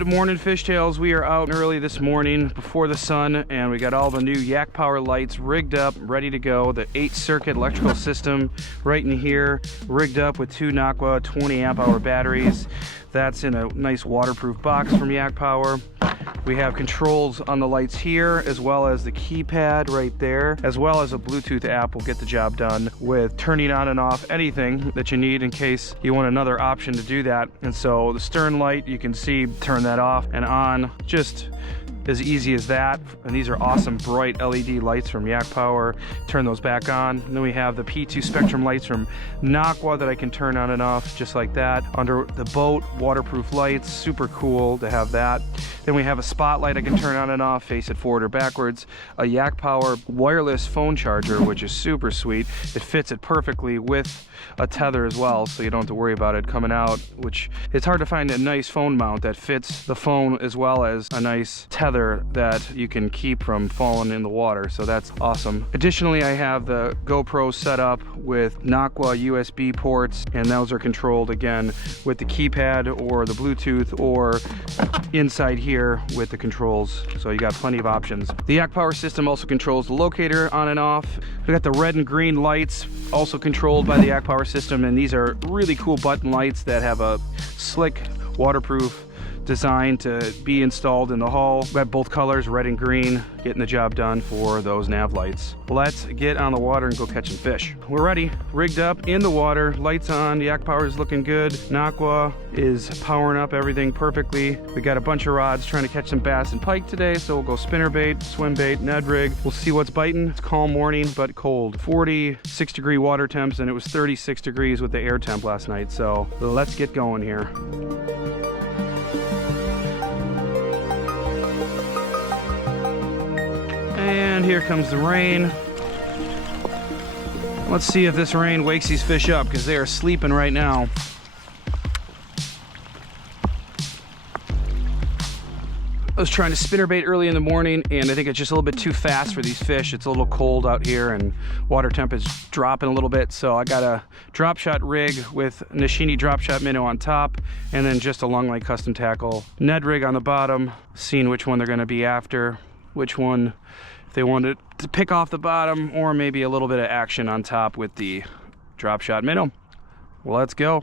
Good morning, fishtails. We are out early this morning before the sun, and we got all the new Yak Power lights rigged up, ready to go. The 8-circuit electrical system right in here, rigged up with 2 Nocqua 20 amp hour batteries. That's in a nice waterproof box from Yak Power. We have controls on the lights here, as well as the keypad right there, as well as a Bluetooth app will get the job done with turning on and off anything that you need in case you want another option to do that. And so the stern light, you can see, turn that off and on, just as easy as that. And these are awesome bright LED lights from Yak Power. Turn those back on. And then we have the P2 Spectrum lights from Nocqua that I can turn on and off just like that. Under the boat, waterproof lights, super cool to have that. Then we have a spotlight I can turn on and off, face it forward or backwards. A Yak Power wireless phone charger, which is super sweet. It fits it perfectly with a tether as well, so you don't have to worry about it coming out, which it's hard to find a nice phone mount that fits the phone as well as a nice tether that you can keep from falling in the water, so that's awesome. Additionally, I have the GoPro set up with Nocqua USB ports, and those are controlled again with the keypad or the Bluetooth or inside here with the controls, so you got plenty of options. The Yak Power system also controls the locator on and off. We got the red and green lights also controlled by the Yak Power system, and these are really cool button lights that have a slick waterproof design to be installed in the hull. We have both colors, red and green, getting the job done for those nav lights. Let's get on the water and go catch some fish. We're ready, rigged up in the water, lights on. Yak Power is looking good. Nocqua is powering up everything perfectly. We got a bunch of rods trying to catch some bass and pike today, so we'll go spinnerbait, swim bait, Ned rig. We'll see what's biting. It's calm morning but cold. 46-degree water temps, and it was 36 degrees with the air temp last night, so let's get going here. And here comes the rain. Let's see if this rain wakes these fish up, because they are sleeping right now. I was trying to spinnerbait early in the morning, and I think it's just a little bit too fast for these fish. It's a little cold out here, and water temp is dropping a little bit, so I got a drop shot rig with Nishini drop shot minnow on top, and then just a long leg custom tackle Ned rig on the bottom, seeing which one they're going to be after, which one if they wanted to pick off the bottom, or maybe a little bit of action on top with the drop shot minnow. Let's go.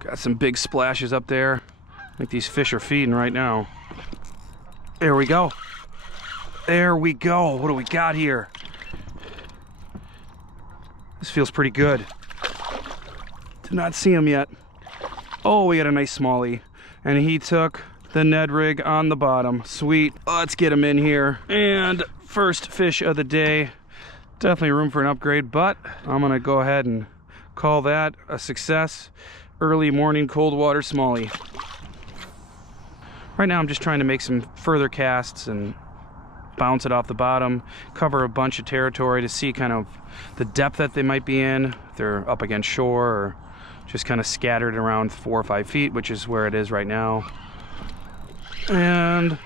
Got some big splashes up there. I think these fish are feeding right now. There we go. There we go. What do we got here? This feels pretty good. Did not see him yet. Oh, we got a nice smallie, and he took the Ned rig on the bottom. Sweet. Let's get him in here. And first fish of the day. Definitely room for an upgrade, but I'm gonna go ahead and call that a success. Early morning cold water smallie. Right now I'm just trying to make some further casts and bounce it off the bottom, cover a bunch of territory to see kind of the depth that they might be in, if they're up against shore or just kind of scattered around 4 or 5 feet, which is where it is right now. And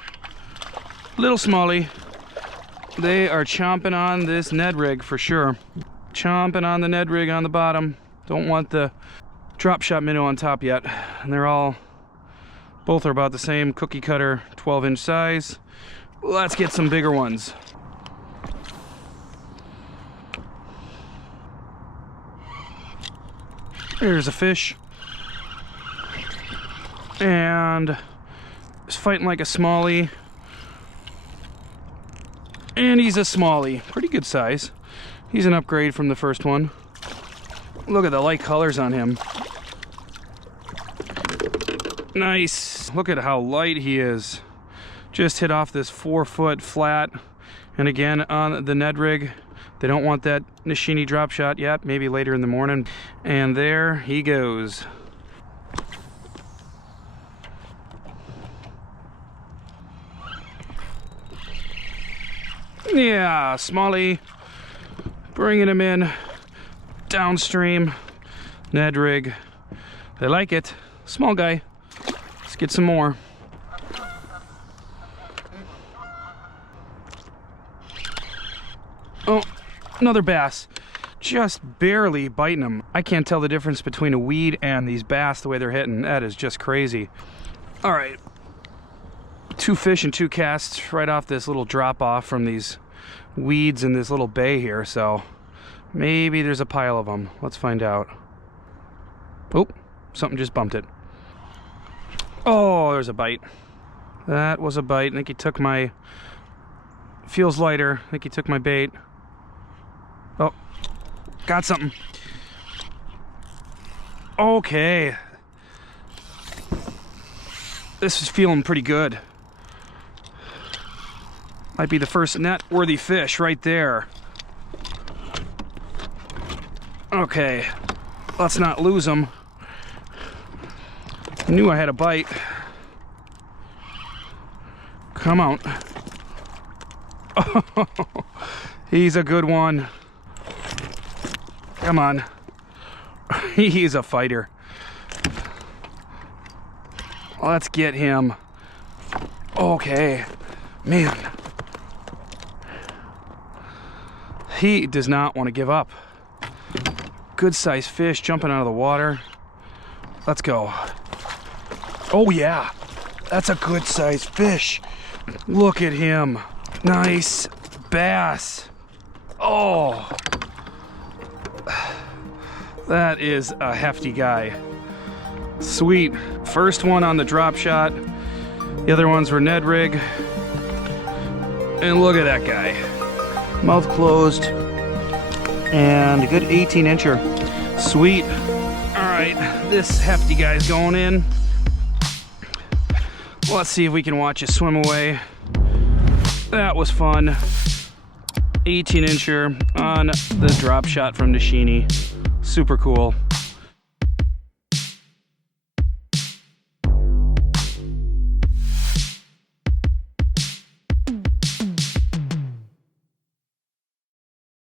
little smallie, they are chomping on this Ned rig for sure. Chomping on the Ned rig on the bottom. Don't want the drop shot minnow on top yet. And they're all, both are about the same cookie cutter 12-inch size. Let's get some bigger ones. Here's a fish. And he's fighting like a smallie. And he's a smallie. Pretty good size. He's an upgrade from the first one. Look at the light colors on him. Nice. Look at how light he is. Just hit off this 4-foot flat. And again, on the Ned rig. They don't want that Nishini drop shot yet. Maybe later in the morning. And there he goes. Yeah, smallie, bringing him in downstream. Ned rig, they like it. Small guy. Let's get some more. Oh, another bass. Just barely biting them. I can't tell the difference between a weed and these bass the way they're hitting. That is just crazy. All right, 2 fish and 2 casts right off this little drop off from these weeds in this little bay here, so maybe there's a pile of them. Let's find out. Oh, something just bumped it. Oh, there's a bite. That was a bite. I think he took my, feels lighter. I think he took my bait. Oh, got something. Okay. This is feeling pretty good. Might be the first net-worthy fish right there. Okay, let's not lose him. Knew I had a bite. Come on. Oh, he's a good one. Come on. He's a fighter. Let's get him. Okay, man. He does not want to give up. Good sized fish jumping out of the water. Let's go. Oh yeah, that's a good sized fish. Look at him. Nice bass. Oh, that is a hefty guy. Sweet. First one on the drop shot. The other ones were Ned rig. And look at that guy. Mouth closed. And a good 18-incher. Sweet. All right, this hefty guy's going in. Let's see if we can watch it swim away. That was fun. 18-incher on the drop shot from Nishini. Super cool.